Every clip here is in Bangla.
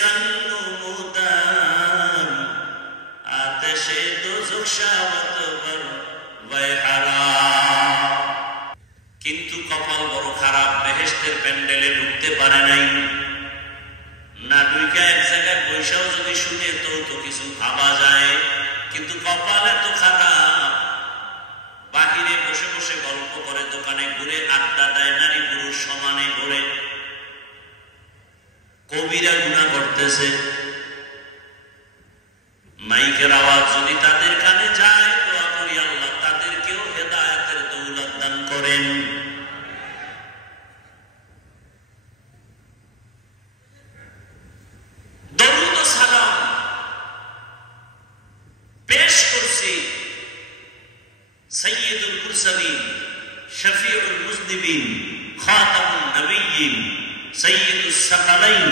सन्नुमुदान आतिशे दोज़ख शावत पर वय हराम। किन्तु कपाल बड़ खाराप, बेहेश्तेर प्যান্ডেলে ঢুকতে পারে নাই না, ঢুকে এক জায়গায় বৈশাও যদি শুনে তো কিছু ভাবা যায়, কিন্তু কপাল এত খারাপ, বাহিরে বসে বসে গল্প করে, দোকানে ঘুরে আড্ডা দেয়, নারী পুরুষ সমানে ঘুরে, কবিরা গুনাহ করতেছে। মাইকের আওয়াজ যদি তাদের কানে যায়, দোয়া করি আল্লাহ তাদেরকেও হেদায়েতের দৌলত দান করেন। দরুদ ও সালাম পেশ করছি সাইয়্যিদুল মুরসালিন, শফিউল মুজনিবিন, খাতামুন নবিয়্যিন, সাইয়্যিদুস সাকালাইন,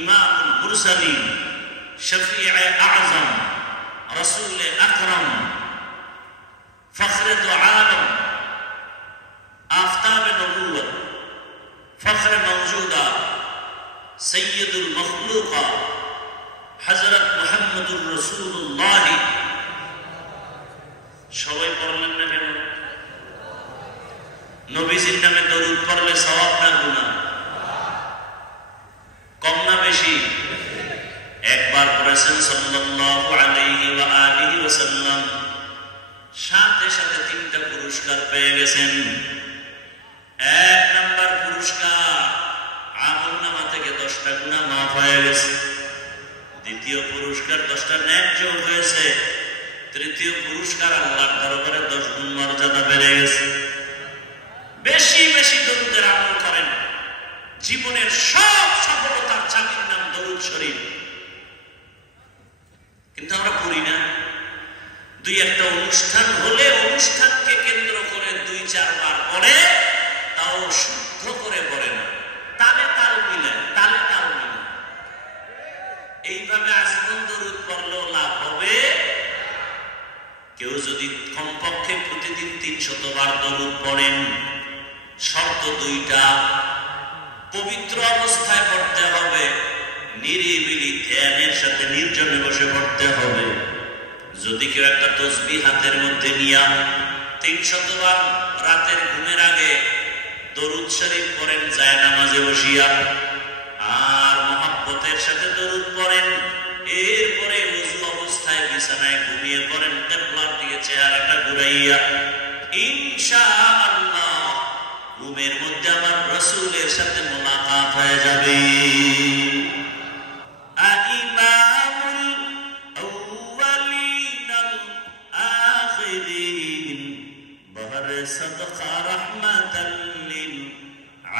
ইমামুল মুরসালিন, শফিয়ে আযম, রাসূল আকরাম, ফখরে দো আলম, আফতাব নবুওয়াত, ফখরে মওজুদা, সৈয়দুল মখলুকা হযরত মুহাম্মদুর রাসূলুল্লাহ। সবাই পড়লেন না কেন? নবীজির নামে দরুদ পড়লে সওয়াব না গুনাহ? কম না বেশি? একবার পড়েছেন সাল্লাল্লাহু আলাইহি ওয়া আলিহি ওয়াসাল্লাম, সাথে সাথে 3টা পুরস্কার পেয়ে গেছেন। 1 নাম্বার পুরস্কার, আমলনামা থেকে 10টা গুনাহ মাফ হয়ে গেছে। দ্বিতীয় পুরস্কার 10টা নেক যোগ হয়েছে। তৃতীয় পুরস্কার আল্লাহর দরবারে 10 গুণ মর্যাদা বেড়ে গেছে। বেশি বেশি দরুদের আমল করেন, জীবনের সব সফলতার চাবির নাম দরুদ শরীফ। কিন্তু আমরা পড়ি না। 2-1টা অনুষ্ঠান হলে অনুষ্ঠানকে কেন্দ্র করে 2-4 বার পড়ে, তাও শুদ্ধ করে পড়ে না, তালে তাল মিলায়, তালে তাল মিলায়। এইভাবে আজীবন দরুদ পড়লেও লাভ হবে। কেউ যদি কমপক্ষে প্রতিদিন 300 বার দরুদ পড়েন, শর্ত 2টা, পবিত্র অবস্থায় পড়তে হবে, নিরিবিলি ধ্যানের সাথে নির্জনে বসে পড়তে হবে। যদি কেউ একটা তসবিহ হাতের মধ্যে নিয়া 300 বার রাতের ঘুমের আগে দরুদ শরীফ পড়েন জায়নামাজে বসিয়া, আর মহব্বতের সাথে দরুদ পড়েন, এরপরে ওযু অবস্থায় বিছানায় ঘুমিয়ে পড়েন, কিবলার দিকে চেহারাটা ঘুরাইয়া, ইনশাআল্লাহ ঘুমের মধ্যে আমার রাসূলের সাথে মুলাকাত হয়ে যাবে। सदका रहमतन लिल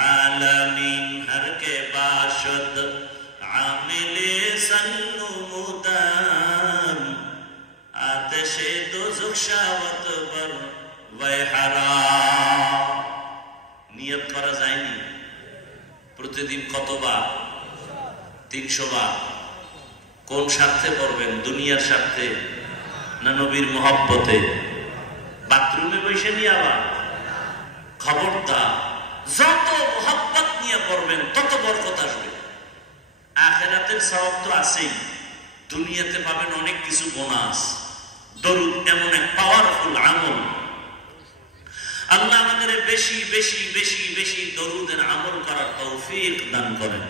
आलमीन हर के बाशद आमिले सन्नुमुदान आतिशे दोज़ख शावत पर वय हराम। নিয়ত করা যায়নি? প্রতিদিন কতবার? 300 বার। কোন স্বার্থে করবেন? দুনিয়ার স্বার্থে না নবীর মহব্বতে? বাথরুমে বসে নিয়ে আবার? খবরদার, যত মহব্বত নিয়ে করবেন তত বরকত আসবে। আখিরাতের সওয়াব তো আছেই, দুনিয়াতে পাবেন অনেক কিছু বোনাস। দরুদ এমন এক পাওয়ারফুল আমল। আল্লাহ আমাদের বেশি বেশি বেশি বেশি দরুদের আমল করার তৌফিক দান করেন।